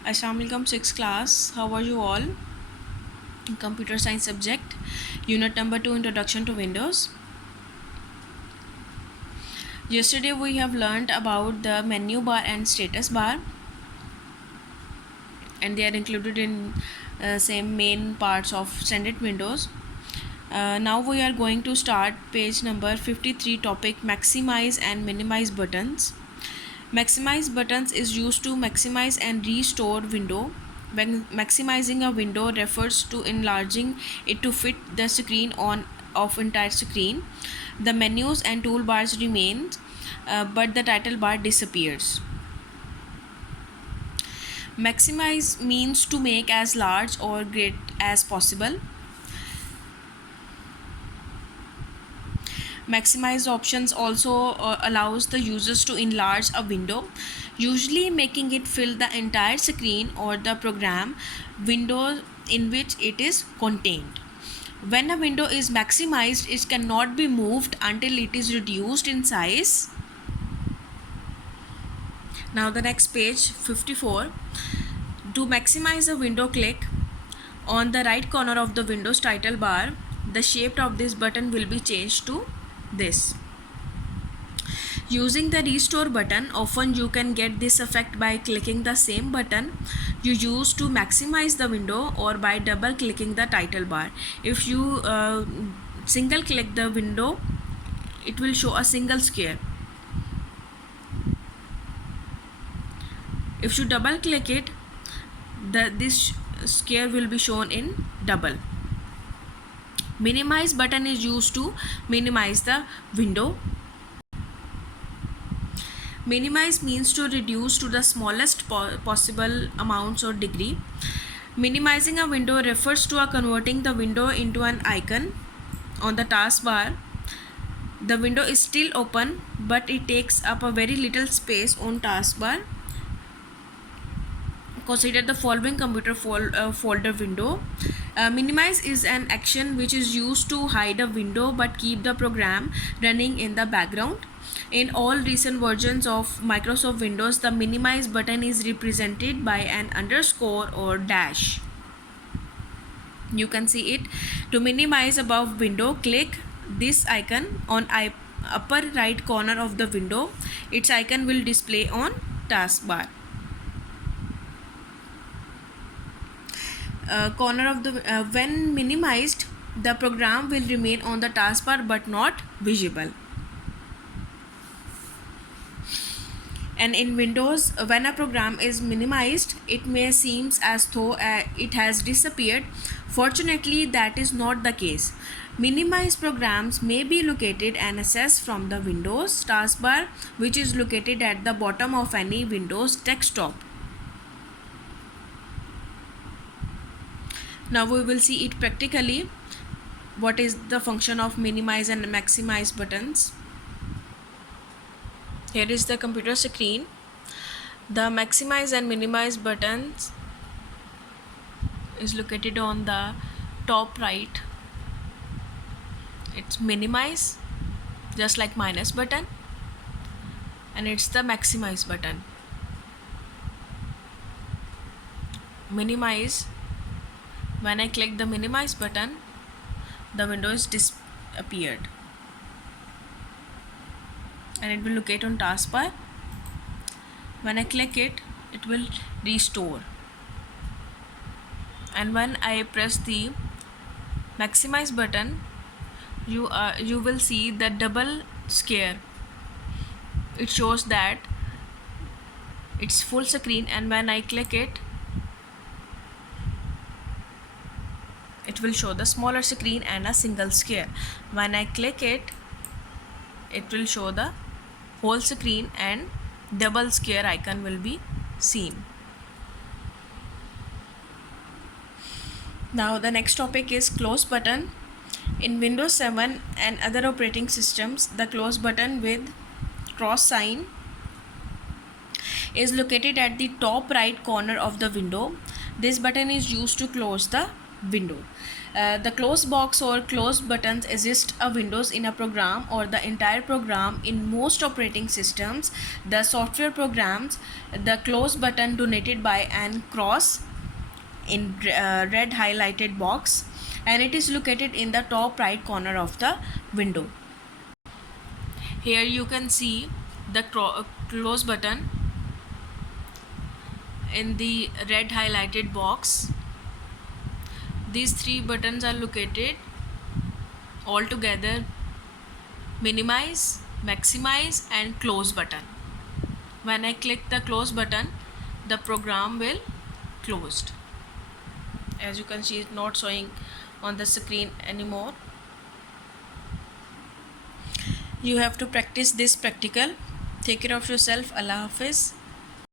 Assalamualaikum 6th class. How are you all? Computer science subject, unit number 2, introduction to Windows. Yesterday we have learned about the menu bar and status bar, and they are included in same main parts of standard Windows. Now we are going to start page number 53, topic maximize and minimize buttons. Maximize buttons is used to maximize and restore window. When maximizing a window refers to enlarging it to fit the screen on of entire screen. The menus and toolbars remain, but the title bar disappears. Maximize means to make as large or great as possible. Maximize options also allows the users to enlarge a window, usually making it fill the entire screen or the program window in which it is contained. When a window is maximized, it cannot be moved until it is reduced in size. Now the next page 54. To maximize a window, click on the right corner of the Windows title bar. The shape of this button will be changed to this. Using the restore button, often you can get this effect by clicking the same button you use to maximize the window or by double clicking the title bar. If you single click the window, it will show a single square. If you double click it, this square will be shown in double. Minimize button is used to minimize the window. Minimize means to reduce to the smallest possible amounts or degree. Minimizing a window refers to converting the window into an icon on the taskbar. The window is still open, but it takes up a very little space on taskbar. Consider the following computer folder window. Minimize is an action which is used to hide a window but keep the program running in the background. In all recent versions of Microsoft Windows, the minimize button is represented by an underscore or dash. You can see it. To minimize above window, click this icon on upper right corner of the window. Its icon will display on taskbar. Corner of the when minimized, the program will remain on the taskbar but not visible. And in Windows, when a program is minimized, it may seem as though it has disappeared. Fortunately, that is not the case. Minimized programs may be located and accessed from the Windows taskbar, which is located at the bottom of any Windows desktop. Now we will see it practically. What is the function of minimize and maximize buttons? Here is the computer screen. The maximize and minimize buttons is located on the top right. It's minimize, just like minus button, and it's the maximize button. Minimize, when I click the minimize button, the window is disappeared and it will locate on taskbar. When I click it, it will restore, and when I press the maximize button, you will see the double square. It shows that it's full screen, and when I click it, it will show the smaller screen and a single square. When I click it, it will show the whole screen and double square icon will be seen. Now the next topic is close button. In Windows 7 and other operating systems, the close button with cross sign is located at the top right corner of the window. This button is used to close the window. The close box or close buttons exist a windows in a program or the entire program. In most operating systems, the software programs, the close button donated by an cross in red highlighted box, and it is located in the top right corner of the window. Here you can see the close button in the red highlighted box. These three buttons are located all together: minimize, maximize and close button. When I click the close button, the program will closed. As you can see, it's not showing on the screen anymore. You have to practice this practical. Take care of yourself. Allah Hafiz.